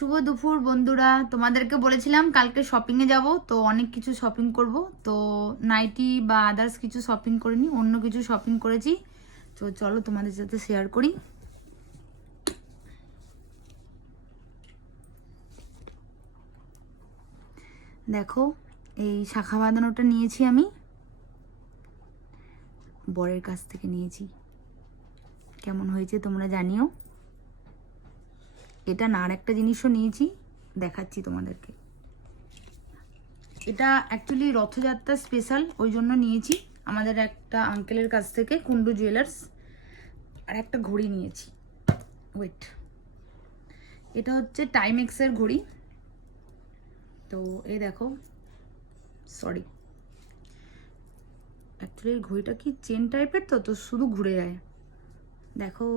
শুভ দুপুর বন্ধুরা, তোমাদেরকে বলেছিলাম কালকে শপিংয়ে যাব, তো অনেক কিছু শপিং করব। তো নাইটি বা আদার্স কিছু শপিং করিনি, অন্য কিছু শপিং করেছি। তো চলো তোমাদের সাথে শেয়ার করি। দেখো, এই শাখা বাঁধানোটা নিয়েছি আমি, বরের কাছ থেকে নিয়েছি। কেমন হয়েছে তোমরা জানিও। এটা না আর একটা জিনিসও নিয়েছি, দেখাচ্ছি তোমাদেরকে। এটা অ্যাকচুয়ালি রথযাত্রা স্পেশাল, ওই জন্য নিয়েছি আমাদের একটা আঙ্কেলের কাছ থেকে, কুন্ডু জুয়েলার্স। আর একটা ঘড়ি নিয়েছি, ওয়েট, এটা হচ্ছে টাইমেক্সের ঘড়ি। তো এই দেখো, সরি, অ্যাকচুয়ালি ঘড়িটা কি চেন টাইপের, তো শুধু ঘুরে যায়। দেখো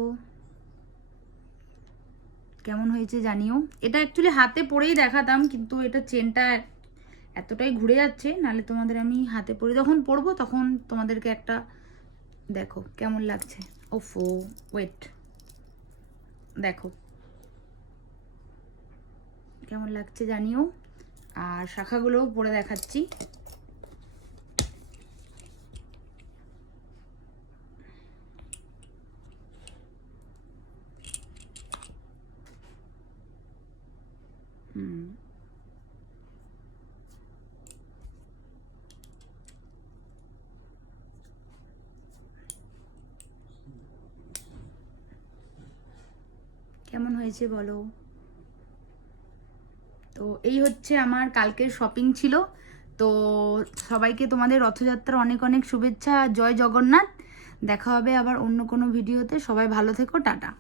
কেমন হয়েছে জানিও। এটা অ্যাকচুয়ালি হাতে পরেই দেখাতাম, কিন্তু এটা চেনটা এতটাই ঘুরে যাচ্ছে, নাহলে তোমাদের আমি হাতে পরে যখন পরবো তখন তোমাদেরকে একটা, দেখো কেমন লাগছে। ওফো, ওয়েট, দেখো কেমন লাগছে জানিও। আর শাখাগুলোও পরে দেখাচ্ছি। কেমন হয়েছে বলো। তো এই হচ্ছে আমার কালকের শপিং ছিল। তো সবাইকে তোমাদের রথযাত্রার অনেক অনেক শুভেচ্ছা। জয় জগন্নাথ। দেখা হবে আবার অন্য কোনো ভিডিওতে। সবাই ভালো থেকো, টাটা।